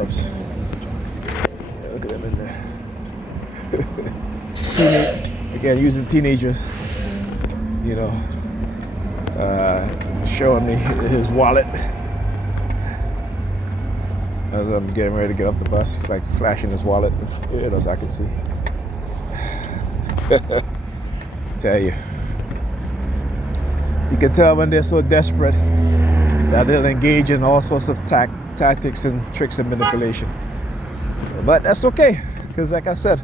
Oops. Yeah, look at them in there. Again, using teenagers, you know, showing me his wallet as I'm getting ready to get off the bus. He's like flashing his wallet, you know, so I can see. Tell you. You can tell when they're so desperate that they'll engage in all sorts of tactics and tricks and manipulation. But that's okay, because like I said,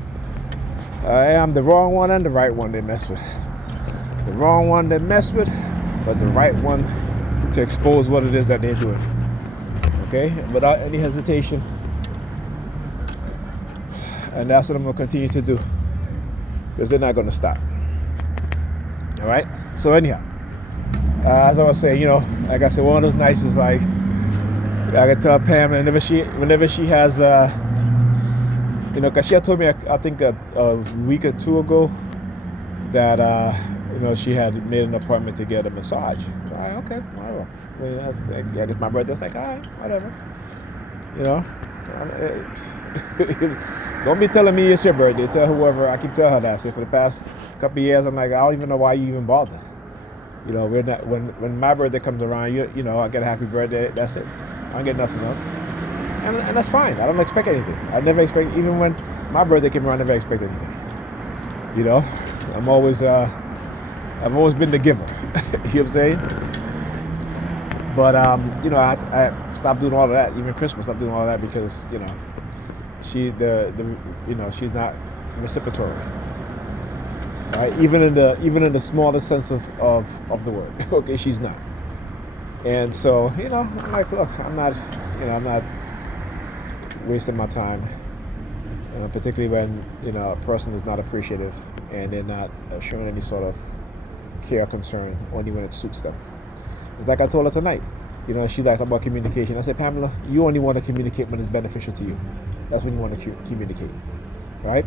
I am the wrong one and the right one they mess with. The wrong one they mess with, but the right one to expose what it is that they're doing. Okay? Without any hesitation. And that's what I'm going to continue to do, because they're not going to stop. All right? So anyhow, as I was saying, you know, like I said, one of those nights is like, I can tell Pam whenever she has, you know, because she had told me, I think a week or two ago that, you know, she had made an appointment to get a massage. All right, okay, whatever. I guess my birthday's like, all right, whatever. You know, don't be telling me it's your birthday. Tell whoever. I keep telling her that. So for the past couple of years, I'm like, I don't even know why you even bothered. You know, we're not, when my birthday comes around, you know, I get a happy birthday. That's it. I don't get nothing else, and that's fine. I don't expect anything. I never expect, even when my birthday came around, I never expect anything. You know, I've always been the giver. You know what I'm saying? But you know, I stopped doing all of that. Even Christmas, I stopped doing all of that because, you know, you know, she's not reciprocatory. Right? Even in the smallest sense of the word. Okay, she's not. And so, you know, I'm like, look, I'm not wasting my time. Particularly when, you know, a person is not appreciative and they're not showing any sort of care or concern, only when it suits them. It's like I told her tonight. You know, she's like about communication. I said, Pamela, you only want to communicate when it's beneficial to you. That's when you want to communicate, right?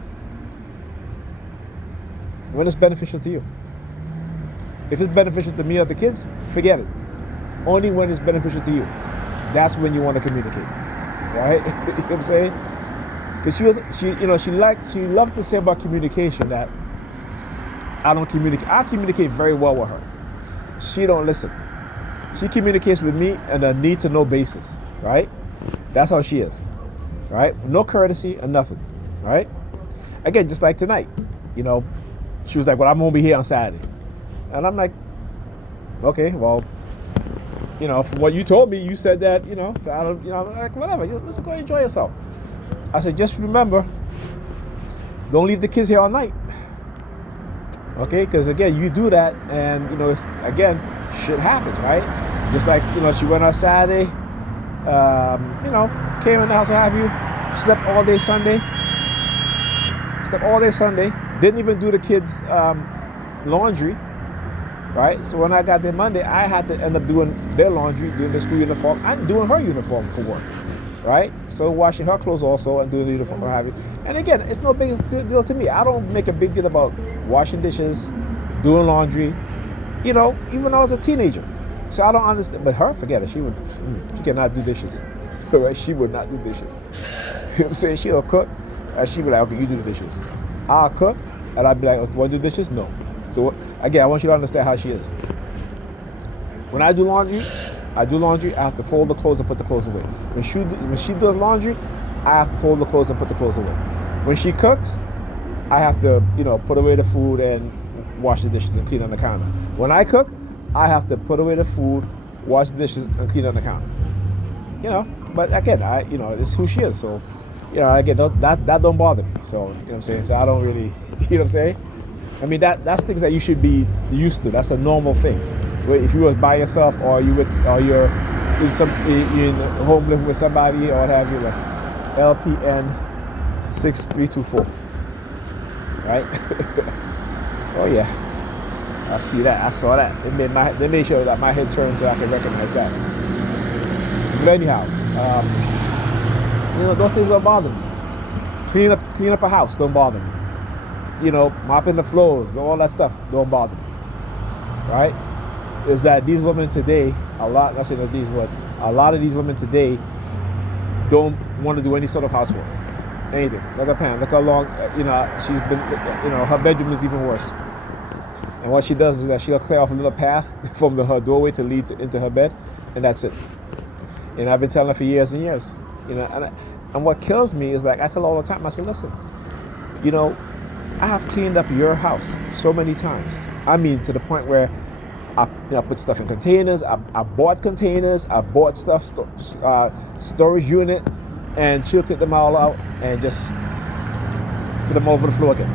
When it's beneficial to you. If it's beneficial to me or the kids, forget it. Only when it's beneficial to you. That's when you want to communicate, right? You know what I'm saying? Because she loved to say about communication that I don't communicate. I communicate very well with her. She don't listen. She communicates with me on a need-to-know basis, right? That's how she is, right? No courtesy or nothing, right? Again, just like tonight, you know, she was like, well, I'm going to be here on Saturday. And I'm like, okay, well, you know, from what you told me, you said that, you know, so I don't, you know, like, whatever, let's go enjoy yourself. I said, just remember, don't leave the kids here all night. Okay, because again, you do that, and you know, again, shit happens, right? Just like, you know, she went on Saturday, you know, came in the house, what have you, slept all day Sunday, didn't even do the kids' laundry, right? So when I got there Monday, I had to end up doing their laundry, doing the school uniform, and doing her uniform for work, right? So washing her clothes also and doing the uniform, what have you. And again, it's no big deal to me. I don't make a big deal about washing dishes, doing laundry, you know, even when I was a teenager. So I don't understand. But her, forget it. She cannot do dishes. Right? She would not do dishes. You know what I'm saying? She'll cook, and she'll be like, okay, you do the dishes. I'll cook, and I'll be like, okay, want to do dishes? No. So again, I want you to understand how she is. When I do laundry, I have to fold the clothes and put the clothes away. When she does laundry, I have to fold the clothes and put the clothes away. When she cooks, I have to, you know, put away the food and wash the dishes and clean on the counter. When I cook, I have to put away the food, wash the dishes, and clean on the counter. You know, but again, you know, it's who she is. So, you know, again, that don't bother me. So, you know what I'm saying? So I don't really, you know what I'm saying? I mean, that's things that you should be used to. That's a normal thing. If you was by yourself, or you're in home living with somebody, or what have you, like LPN 6324, right? Oh yeah, I see that. I saw that. They made sure that my head turned so I could recognize that. But anyhow, you know, those things don't bother me. Clean up a house don't bother me. You know, mopping the floors, all that stuff don't bother me, right? Is that these women today, a lot of these women today don't want to do any sort of housework, anything. Look at Pam. Look how long, she's been. Her bedroom is even worse. And what she does is that she'll clear off a little path from her doorway to lead into her bed, and that's it. And I've been telling her for years and years. And what kills me is like I tell her all the time. I say, listen, I have cleaned up your house so many times. I mean, to the point where I put stuff in containers. I bought containers. I bought stuff, storage unit, and she'll take them all out and just put them over the floor again.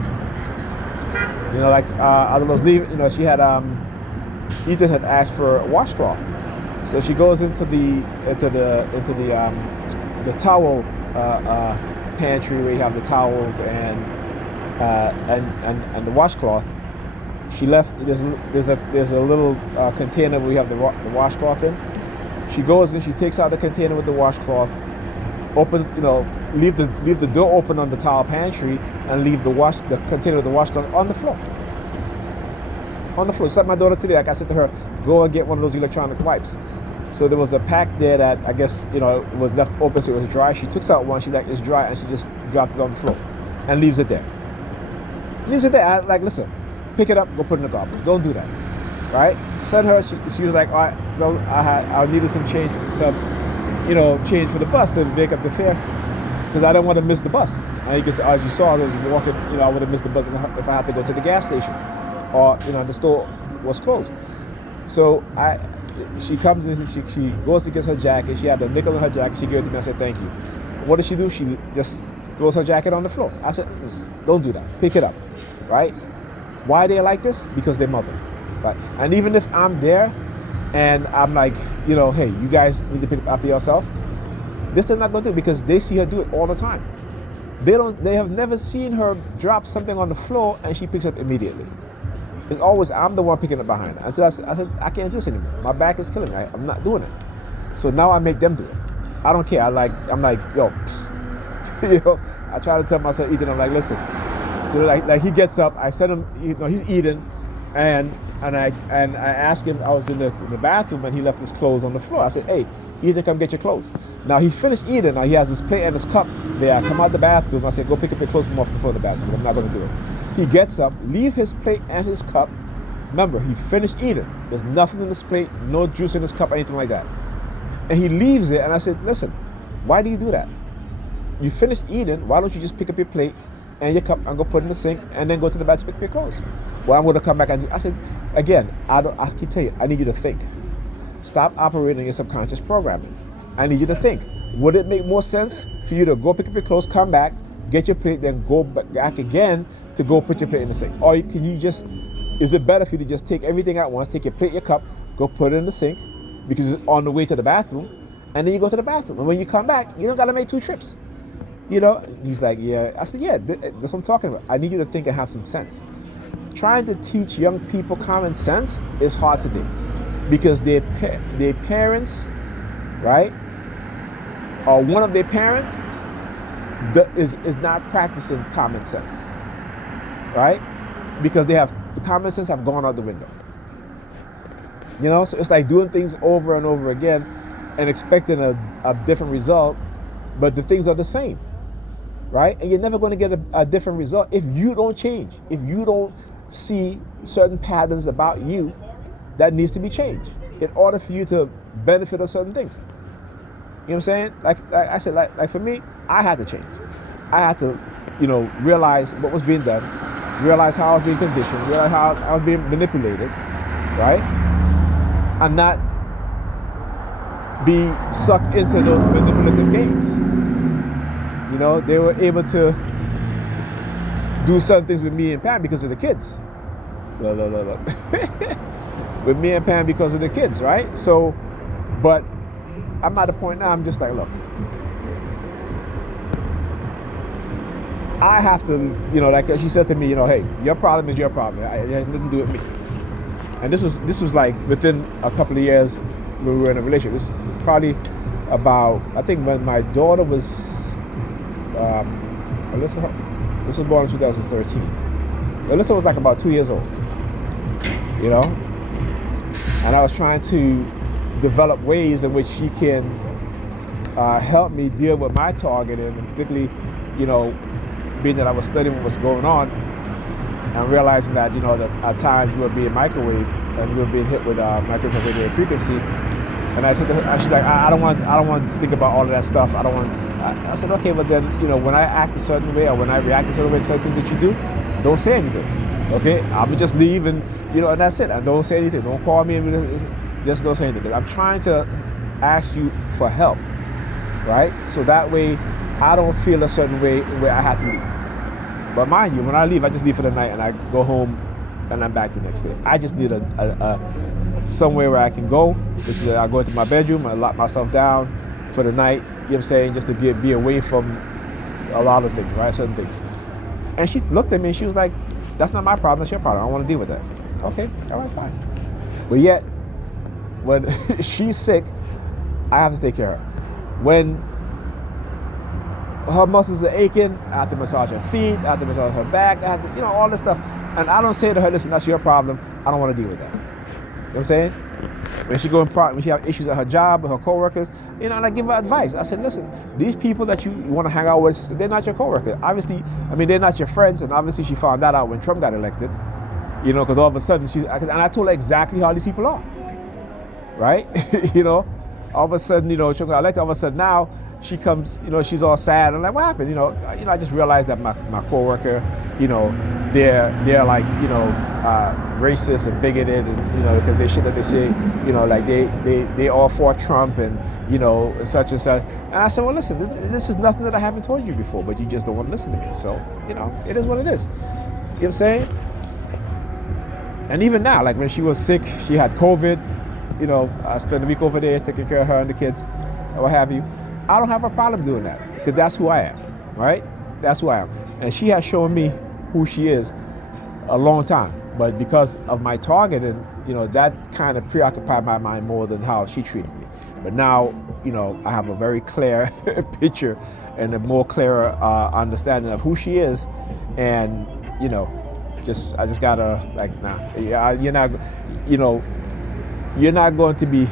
I was leaving. She had Ethan had asked for a washcloth, so she goes into the towel pantry where you have the towels and the washcloth. She left. There's a little container where we have the washcloth in. She goes and she takes out the container with the washcloth. Open, leave the door open on the towel pantry and leave the container with the washcloth on the floor. On the floor. Just like my daughter today, like I said to her, go and get one of those electronic wipes. So there was a pack there that I guess it was left open, so it was dry. She took out one. She's like, it's dry, and she just dropped it on the floor and leaves it there. I like, listen, pick it up, go put it in the garbage. Don't do that, right? Send her. She was like, all right, so I needed some change, change for the bus to make up the fare because I didn't want to miss the bus. And as you saw, I was walking. I would have missed the bus if I had to go to the gas station, or the store was closed. So she comes in, she goes to get her jacket. She had the nickel in her jacket. She gave it to me. I said, thank you. What did she do? She just throws her jacket on the floor. I said, don't do that. Pick it up, right? Why they like this? Because they're mothers, right? And even if I'm there and I'm like, hey, you guys need to pick up after yourself, this they're not going to do because they see her do it all the time. They have never seen her drop something on the floor and she picks it up immediately. It's always I'm the one picking it behind her. Until I said, I can't do this anymore. My back is killing me. I'm not doing it. So now I make them do it. I don't care. I'm like, yo, I try to tell myself, Ethan, I'm like, listen, like he gets up, I send him, he's eating, and I asked him, I was in the bathroom and he left his clothes on the floor. I said, hey, Ethan, come get your clothes. Now he's finished eating. Now he has his plate and his cup there. I come out the bathroom. I said, go pick up your clothes from off the floor of the bathroom. I'm not going to do it. He gets up, leave his plate and his cup. Remember, he finished eating. There's nothing in his plate, no juice in his cup, anything like that. And he leaves it, and I said, listen, why do you do that? You finished eating, why don't you just pick up your plate and your cup and go put it in the sink and then go to the bathroom to pick up your clothes? Well, I'm going to come back and do. I said, again, I keep telling you, I need you to think. Stop operating your subconscious programming. I need you to think. Would it make more sense for you to go pick up your clothes, come back, get your plate, then go back again to go put your plate in the sink? Or is it better for you to just take everything at once, take your plate, your cup, go put it in the sink because it's on the way to the bathroom, and then you go to the bathroom. And when you come back, you don't got to make 2 trips. He's like, yeah. I said, yeah, that's what I'm talking about. I need you to think and have some sense. Trying to teach young people common sense is hard to do because their parents, right, or one of their parents is not practicing common sense, right? Because the common sense have gone out the window. So it's like doing things over and over again and expecting a different result, but the things are the same, right? And you're never going to get a different result if you don't change, if you don't see certain patterns about you that needs to be changed in order for you to benefit of certain things. You know what I'm saying? Like I said, like for me, I had to change. I had to, realize what was being done, realize how I was being conditioned, realize how I was being manipulated, right? And not be sucked into those manipulative games. They were able to do certain things with me and Pam because of the kids. Look. With me and Pam because of the kids, right? So, but I'm at a point now, I'm just like, look, I have to, like she said to me, hey, your problem is your problem. It has nothing to do with me. And this was like within a couple of years when we were in a relationship. This is probably about, I think when my daughter was, Alyssa was born in 2013. Alyssa was like about 2 years old, and I was trying to develop ways in which she can helped me deal with my targeting, and particularly, you know, being that I was studying what was going on and realizing that, you know, that at times we were being microwaved and we were being hit with microwave radio frequency. And I said to her, and she's like, I don't want to think about all of that stuff. I said, okay, but then, you know, when I act a certain way or when I react a certain way to certain things that you do, don't say anything. Okay, I'm gonna just leave and, you know, and that's it. And don't say anything. Don't call me and just don't say anything. I'm trying to ask you for help, right? So that way I don't feel a certain way where I have to leave. But mind you, when I leave, I just leave for the night and I go home and I'm back the next day. I just need a somewhere where I can go, which is I go into my bedroom, I lock myself down for the night, you know what I'm saying, just to be away from a lot of things, right? Certain things. And she looked at me and she was like, that's not my problem, that's your problem. I don't want to deal with that. Okay, all right, fine. But yet, when she's sick, I have to take care of her. When her muscles are aching, I have to massage her feet, I have to massage her back, I have to, you know, all this stuff. And I don't say to her, listen, that's your problem, I don't want to deal with that. You know what I'm saying? When she have issues at her job with her coworkers, you know, and I give her advice. I said, listen, these people that you want to hang out with, they're not your coworkers. Obviously, I mean, they're not your friends, and obviously she found that out when Trump got elected, you know, because all of a sudden and I told her exactly how these people are, right? You know, all of a sudden, you know, Trump got elected, all of a sudden now, she comes, you know, she's all sad. I'm like, what happened? You know, I just realized that my coworker, you know, they're like, you know, racist and bigoted, and, you know, because they shit that they say, you know, like they all for Trump and, you know, such and such. And I said, well, listen, this is nothing that I haven't told you before, but you just don't want to listen to me. So, you know, it is what it is. You know what I'm saying? And even now, like when she was sick, she had COVID, you know, I spent a week over there taking care of her and the kids, or what have you. I don't have a problem doing that because that's who I am, right? That's who I am. And she has shown me who she is a long time. But because of my targeting, you know, that kind of preoccupied my mind more than how she treated me. But now, you know, I have a very clear picture and a more clearer understanding of who she is. And, you know, I just gotta, like, nah, you're not, you know, you're not going to be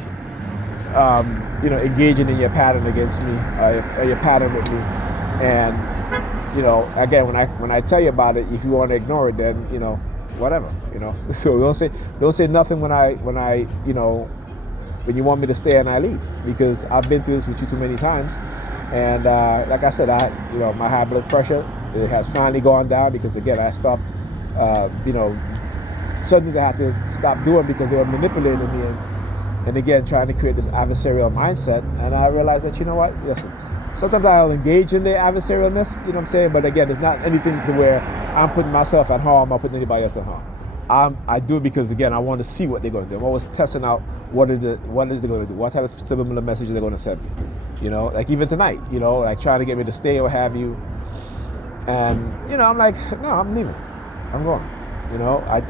you know, engaging in your pattern against me, or your pattern with me. And, you know, again, when I tell you about it, if you want to ignore it, then, you know, whatever, you know. So don't say nothing when I, you know, when you want me to stay and I leave, because I've been through this with you too many times. And like I said, you know, my high blood pressure, it has finally gone down because, again, I stopped, you know, certain things I had to stop doing because they were manipulating me and again, trying to create this adversarial mindset. And I realized that, you know what, listen, sometimes I'll engage in the adversarialness, you know what I'm saying? But again, it's not anything to where I'm putting myself at harm or putting anybody else at harm. I do it because, again, I want to see what they're going to do. I'm always testing out what is it going to do, what type of subliminal message they're going to send me. You know, like even tonight, you know, like trying to get me to stay or have you. And, you know, I'm like, no, I'm leaving. I'm going. You know, I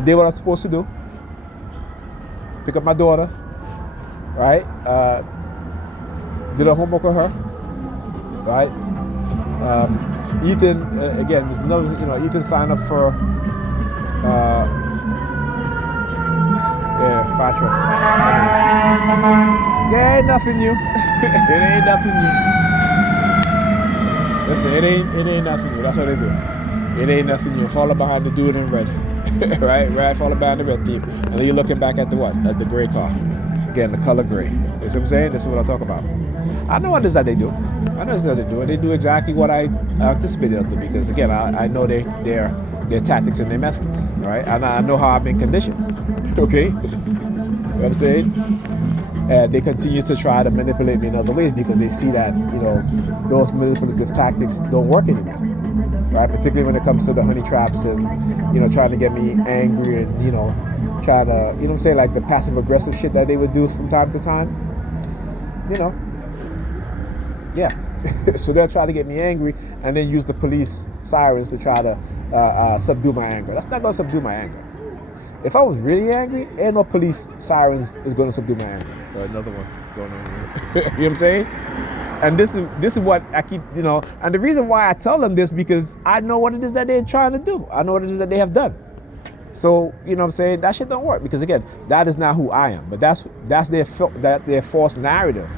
did what I was supposed to do. Pick up my daughter, right? Did her homework with her, right? Ethan, again, there's another, you know, Ethan signed up for, fire truck. Yeah, ain't nothing new. It ain't nothing new. Listen, it ain't nothing new. That's what they do. It ain't nothing new. Follow behind the dude in red. right, follow behind the red team. And then you're looking back at the what? At the gray car. Again, the color gray. You know what I'm saying? This is what I'm talking about. I know what it is that they do. I know what they do. They do exactly what I anticipated them to do, because, again, I know their tactics and their methods, right? And I know how I've been conditioned. Okay? You know what I'm saying? And they continue to try to manipulate me in other ways because they see that, you know, those manipulative tactics don't work anymore. Right, particularly when it comes to the honey traps and, you know, trying to get me angry and, you know, trying to, you know what I'm saying, like the passive aggressive shit that they would do from time to time, you know, yeah. So they'll try to get me angry and then use the police sirens to try to subdue my anger. That's not going to subdue my anger. If I was really angry, ain't no police sirens is going to subdue my anger. Or another one going on here. You know what I'm saying? And this is what I keep, you know, and the reason why I tell them this, because I know what it is that they're trying to do. I know what it is that they have done. So, you know what I'm saying, that shit don't work, because, again, that is not who I am. But that's their false narrative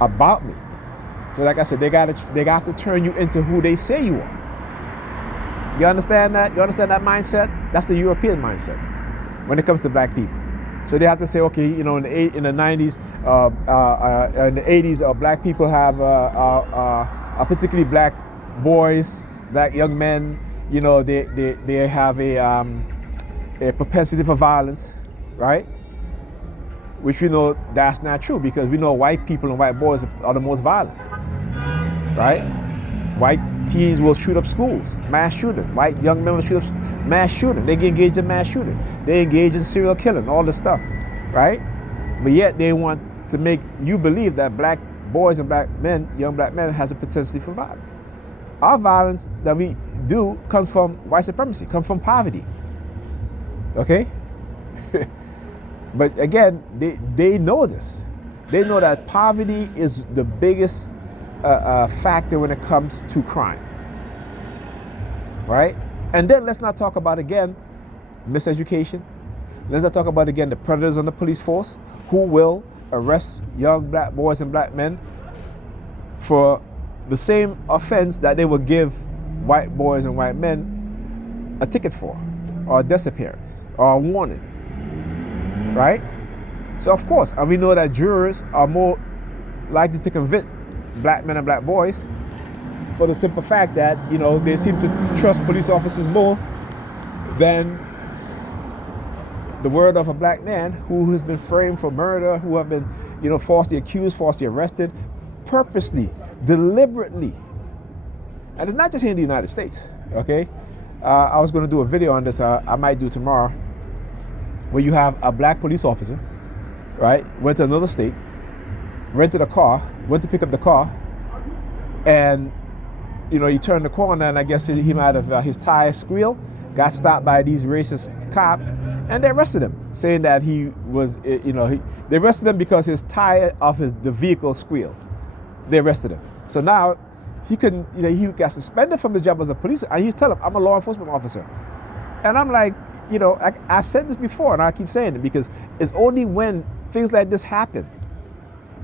about me. So like I said, they got to turn you into who they say you are. You understand that? You understand that mindset? That's the European mindset when it comes to black people. So they have to say, okay, in the 90s, in the 80s, black people have, particularly black boys, black young men, they have a propensity for violence, right? Which we know that's not true, because we know white people and white boys are the most violent, right? White teens will shoot up schools, mass shooting. White young men will shoot up mass shooting. They get engaged in mass shooting. They engage in serial killing, all this stuff, right? But yet they want to make you believe that black boys and black men, young black men, has a potential for violence. Our violence that we do comes from white supremacy, comes from poverty, okay? But again, they know this. They know that poverty is the biggest factor when it comes to crime, right? And then let's not talk about, again, miseducation. Let's not talk about, again, the predators on the police force who will arrest young black boys and black men for the same offense that they would give white boys and white men a ticket for, or a disappearance, or a warning, right? So of course, and we know that jurors are more likely to convict black men and black boys for the simple fact that, they seem to trust police officers more than the word of a black man who has been framed for murder, who have been, falsely accused, falsely arrested, purposely, deliberately. And it's not just here in the United States, okay? I was going to do a video on this, I might do tomorrow, where you have a black police officer, right, went to another state, rented a car, went to pick up the car, and he turned the corner, and I guess he might have his tire squealed, got stopped by these racist cops, and they arrested him, saying that he was, they arrested him because his tire of the vehicle squealed. They arrested him. So now he couldn't, he got suspended from his job as a police, and he's telling him, I'm a law enforcement officer. And I'm like, I've said this before, and I keep saying it, because it's only when things like this happen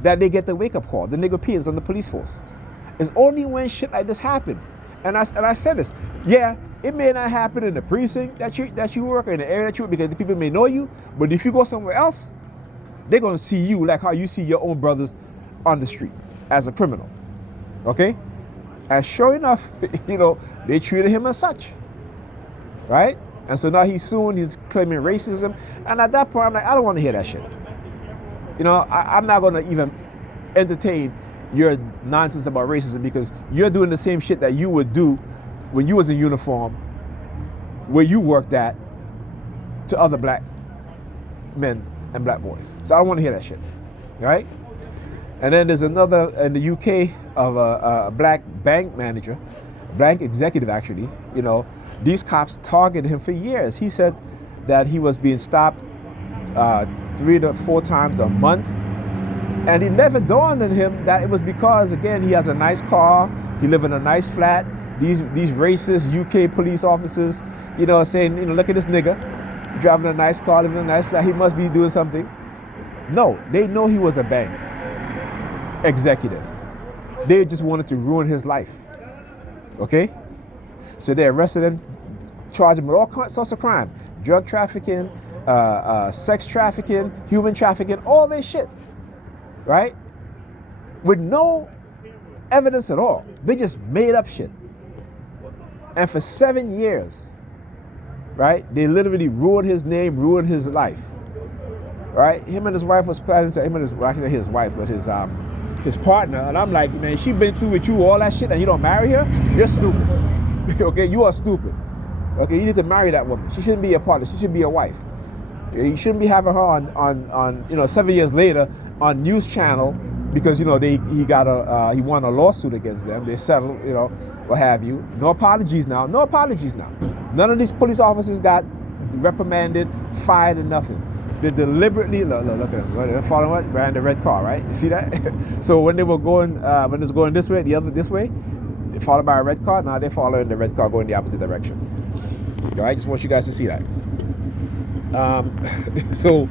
that they get the wake-up call, the Nigerians on the police force. It's only when shit like this happen. And I said this, yeah, it may not happen in the precinct that you work, or in the area that you work, because the people may know you, but if you go somewhere else, they're gonna see you like how you see your own brothers on the street as a criminal, okay? And sure enough, they treated him as such, right? And so now he's claiming racism, and at that point, I'm like, I don't want to hear that shit. I'm not gonna even entertain your nonsense about racism, because you're doing the same shit that you would do when you was in uniform, where you worked at, to other black men and black boys. So I don't want to hear that shit, right? And then there's another in the UK of a black bank manager, bank executive actually. These cops targeted him for years. He said that he was being stopped 3 to 4 times a month. And it never dawned on him that it was because, again, he has a nice car, he lives in a nice flat. These racist UK police officers, saying, look at this nigga, driving a nice car, living in a nice flat, he must be doing something. No, they know he was a bank executive. They just wanted to ruin his life, okay? So they arrested him, charged him with all sorts of crime, drug trafficking, sex trafficking, human trafficking, all this shit, right? With no evidence at all. They just made up shit. And for 7 years, right, they literally ruined his name, ruined his life, right? Him and his wife was planning to, actually not his wife, but his partner, and I'm like, man, she been through with you all that shit and you don't marry her? You're stupid. Okay, you are stupid. Okay, you need to marry that woman. She shouldn't be your partner, she should be your wife. You shouldn't be having her on 7 years later on news channel because he won a lawsuit against them. They settled, what have you. No apologies now. None of these police officers got reprimanded, fired, or nothing. They deliberately look at them. They're following what? Ran the red car, right? You see that? So when they were going, when it was going this way, the other this way, they followed by a red car. Now they're following the red car going the opposite direction. All right, just want you guys to see that. So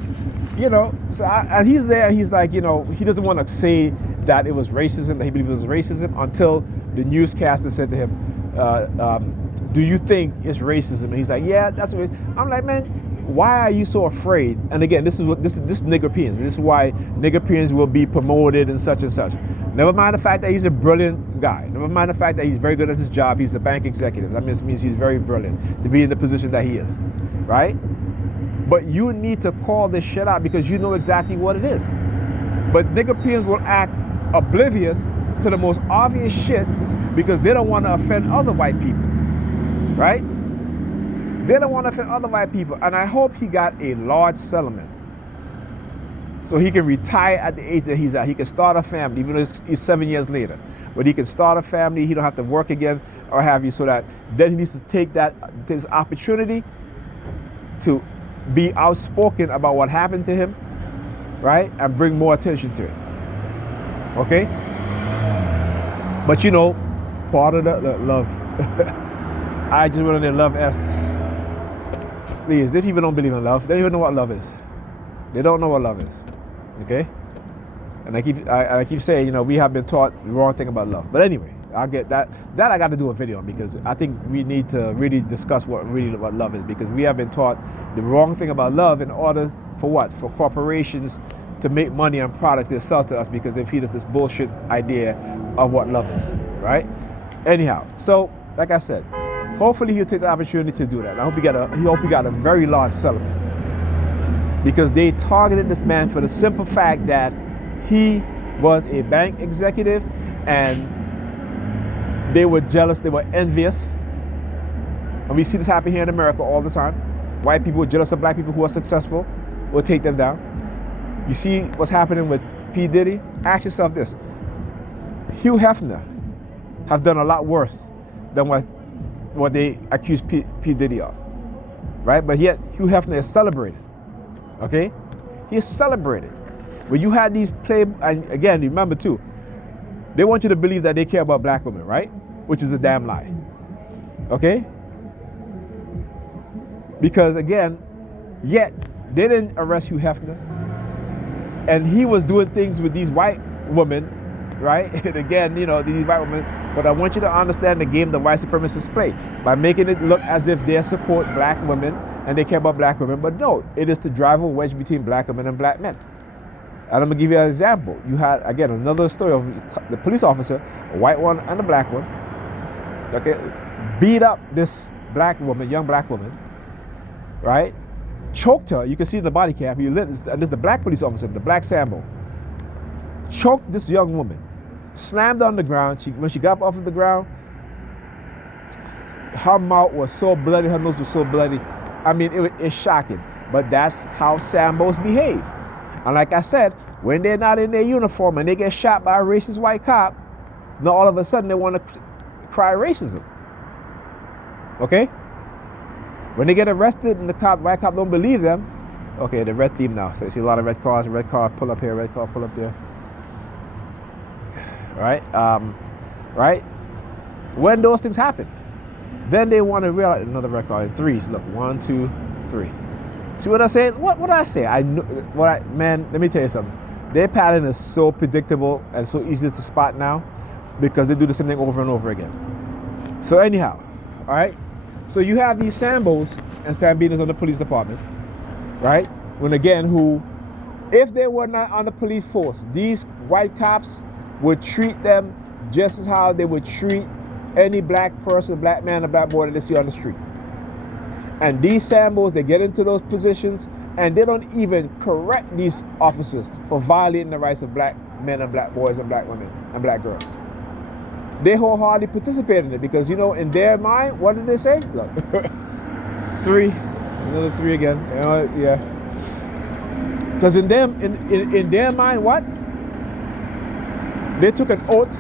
and he's there. He's like, he doesn't want to say that it was racism, that he believed it was racism, until the newscaster said to him, do you think it's racism? And he's like, yeah, that's what it is. I'm like, man, why are you so afraid? And again, this is Nigerians. This is why Nigerians will be promoted and such and such. Never mind the fact that he's a brilliant guy. Never mind the fact that he's very good at his job. He's a bank executive. That means he's very brilliant to be in the position that he is, right? But you need to call this shit out because you know exactly what it is. But Nigerians will act oblivious to the most obvious shit because they don't want to offend other white people, right? They don't want to offend other white people. And I hope he got a large settlement so he can retire at the age that he's at. He can start a family, even though he's 7 years later. But he can start a family. He don't have to work again or have you, so that then he needs to take this opportunity to be outspoken about what happened to him, right? And bring more attention to it. Okay? But you know, part of the love. I just went on their love S. Please, these people don't believe in love. They don't even know what love is. They don't know what love is. Okay? And I keep saying, you know, we have been taught the wrong thing about love. But anyway, I get that. That I got to do a video on because I think we need to really discuss what love is, because we have been taught the wrong thing about love in order for what? For corporations to make money on products they sell to us because they feed us this bullshit idea of what love is, right? Anyhow, so like I said, hopefully he'll take the opportunity to do that. I hope he got a very large settlement, because they targeted this man for the simple fact that he was a bank executive and they were jealous, they were envious. And we see this happen here in America all the time. White people are jealous of black people who are successful, will take them down. You see what's happening with P. Diddy? Ask yourself this. Hugh Hefner have done a lot worse than what they accuse P. Diddy of, right? But yet Hugh Hefner is celebrated, okay? He is celebrated. When you had these and again, remember too, they want you to believe that they care about black women, right? Which is a damn lie, okay? Because again, yet they didn't arrest Hugh Hefner, and he was doing things with these white women, right? And again, you know, these white women. But I want you to understand the game the white supremacists play by making it look as if they support black women and they care about black women. But no, it is to drive a wedge between black women and black men. And I'm gonna give you an example. You had, again, another story of the police officer, a white one and a black one, okay, beat up this black woman, young black woman, right? Choked her. You can see in the body cam. And this is the black police officer, the black Sambo. Choked this young woman, slammed her on the ground. When she got up off of the ground, her mouth was so bloody, her nose was so bloody. I mean, it's shocking. But that's how Sambos behave. And like I said, when they're not in their uniform and they get shot by a racist white cop, now all of a sudden they want to cry racism. Okay? When they get arrested and the white cop don't believe them, okay, the red theme now. So you see a lot of red cars pull up here, red car pull up there. Right? Right? When those things happen, then they want to realize another red car in threes. Look, 1, 2, 3. See what I say? What did I say? Man, let me tell you something. Their pattern is so predictable and so easy to spot now because they do the same thing over and over again. So anyhow, all right? So you have these Sambos and Sambinas on the police department, right? When again, who, if they were not on the police force, these white cops would treat them just as how they would treat any black person, black man, or black boy that they see on the street. And these Sambos, they get into those positions and they don't even correct these officers for violating the rights of black men and black boys and black women and black girls. They wholeheartedly participate in it because, you know, in their mind, what did they say? Look, 3, another 3 again. You know, yeah. Because in their mind, what? They took an oath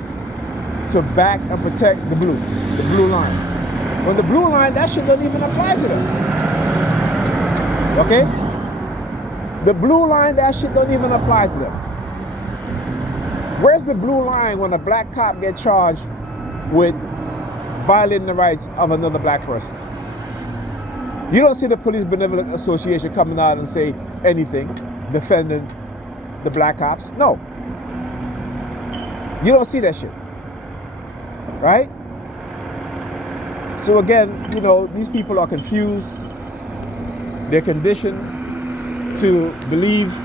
to back and protect the blue line. When the blue line, that shit doesn't even apply to them. Okay? The blue line, that shit don't even apply to them. Where's the blue line when a black cop gets charged with violating the rights of another black person? You don't see the Police Benevolent Association coming out and say anything defending the black cops. No. You don't see that shit, right? So again, these people are confused. They're conditioned to believe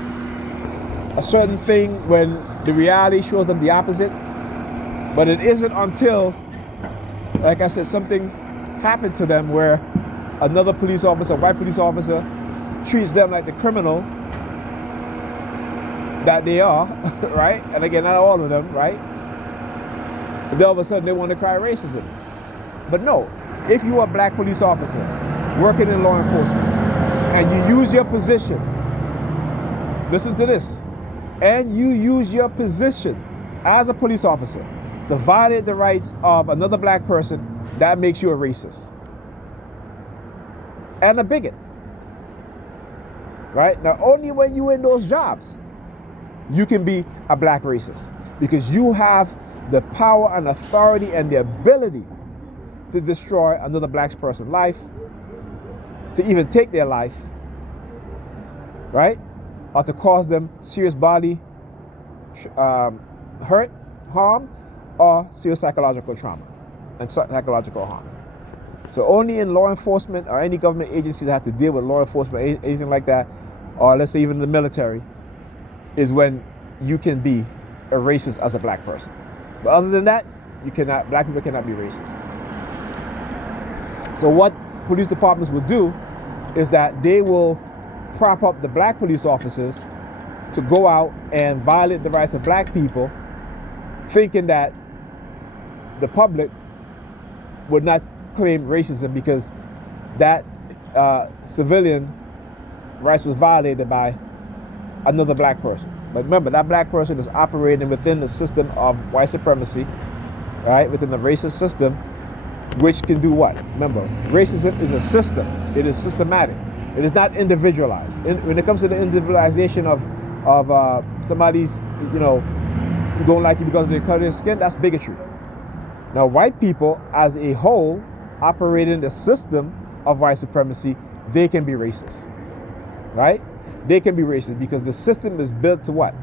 a certain thing when the reality shows them the opposite. But it isn't until, like I said, something happened to them where another police officer, white police officer, treats them like the criminal that they are, right? And again, not all of them, right? But then all of a sudden they want to cry racism. But no, if you are a black police officer working in law enforcement and you use your position, listen to this, and you use your position as a police officer to violate the rights of another black person, that makes you a racist and a bigot, right? Now, only when you're in those jobs, you can be a black racist, because you have the power and authority and the ability to destroy another black person's life, to even take their life, right? Or to cause them serious body hurt, harm, or serious psychological trauma and psychological harm. So only in law enforcement or any government agency that have to deal with law enforcement, anything like that, or let's say even the military, is when you can be a racist as a black person. But other than that, you cannot. Black people cannot be racist. So what police departments will do is that they will prop up the black police officers to go out and violate the rights of black people, thinking that the public would not claim racism because that civilian rights was violated by another black person. But remember, that black person is operating within the system of white supremacy, right? Within the racist system, which can do what? Remember, racism is a system. It is systematic. It is not individualized. When it comes to the individualization of somebody's, who don't like you because of their color of their skin, that's bigotry. Now, white people as a whole operate in the system of white supremacy, they can be racist, right? They can be racist because the system is built to what?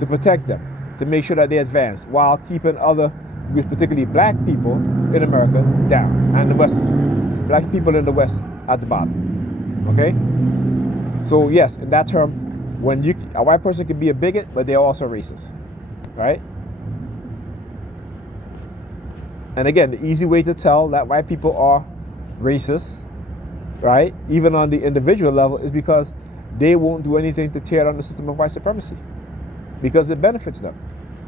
To protect them, to make sure that they advance while keeping other groups, particularly black people in America, down, and the West, black people in the West at the bottom, okay? So yes, in that term, when a white person can be a bigot, but they're also racist, right? And again, the easy way to tell that white people are racist, right, even on the individual level, is because they won't do anything to tear down the system of white supremacy because it benefits them.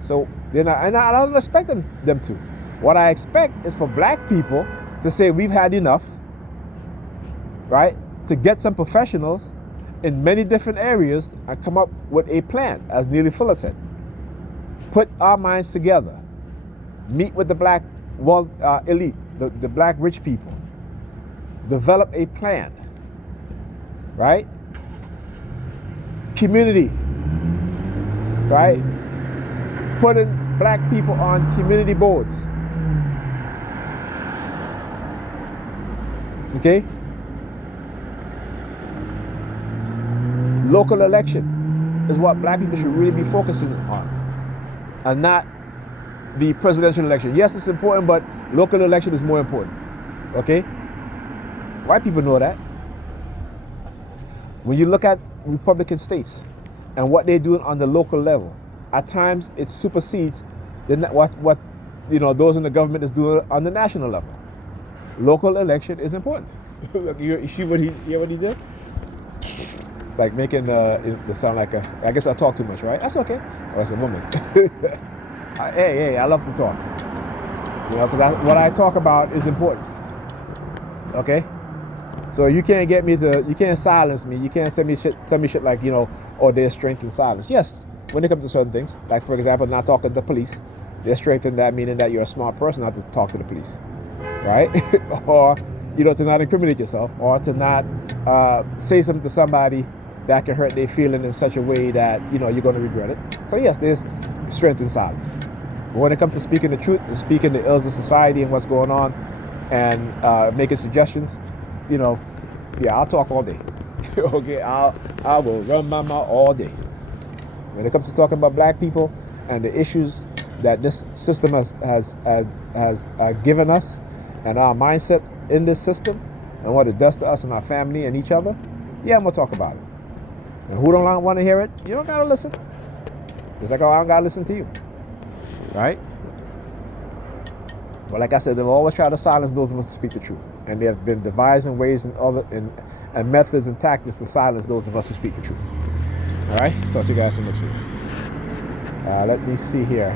So they're not, and I don't expect them to. What I expect is for black people to say we've had enough, right, to get some professionals in many different areas and come up with a plan, as Neely Fuller said. Put our minds together, meet with the black elite, the black rich people, develop a plan, right? Community, right? Putting black people on community boards, okay? Local election is what black people should really be focusing on, and not the presidential election. Yes, it's important, but local election is more important, okay? White people know that. When you look at Republican states and what they're doing on the local level, at times it supersedes what those in the government is doing on the national level. Local election is important. You hear what he did? Like making it sound like I guess I talk too much, right? That's okay. Oh, it's a woman. Hey, I love to talk. Because what I talk about is important. Okay? So you can't silence me. You can't tell me shit like, there's strength in silence. Yes, when it comes to certain things, like for example, not talking to the police, there's strength in that, meaning that you're a smart person not to talk to the police, right? Or, to not incriminate yourself, or to not say something to somebody that can hurt their feeling in such a way that, you're going to regret it. So yes, there's strength in silence. But when it comes to speaking the truth and speaking the ills of society and what's going on and making suggestions, I'll talk all day. Okay, I will run my mouth all day. When it comes to talking about black people and the issues that this system has given us, and our mindset in this system, and what it does to us and our family and each other, yeah, I'm gonna talk about it. And who don't want to hear it, you don't gotta listen. It's like, oh, I don't gotta listen to you, right? But like I said, they'll always try to silence those of us who speak the truth, and they have been devising ways and methods and tactics to silence those of us who speak the truth. All right, talk to you guys in the next video. Let me see here.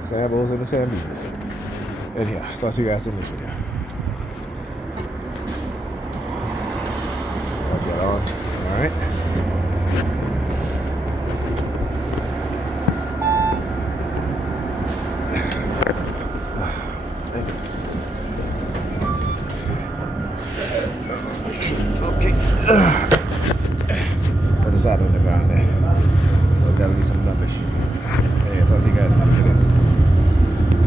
Sambos and the Sambitas. And yeah, talk to you guys in this video. I'll get on. All right.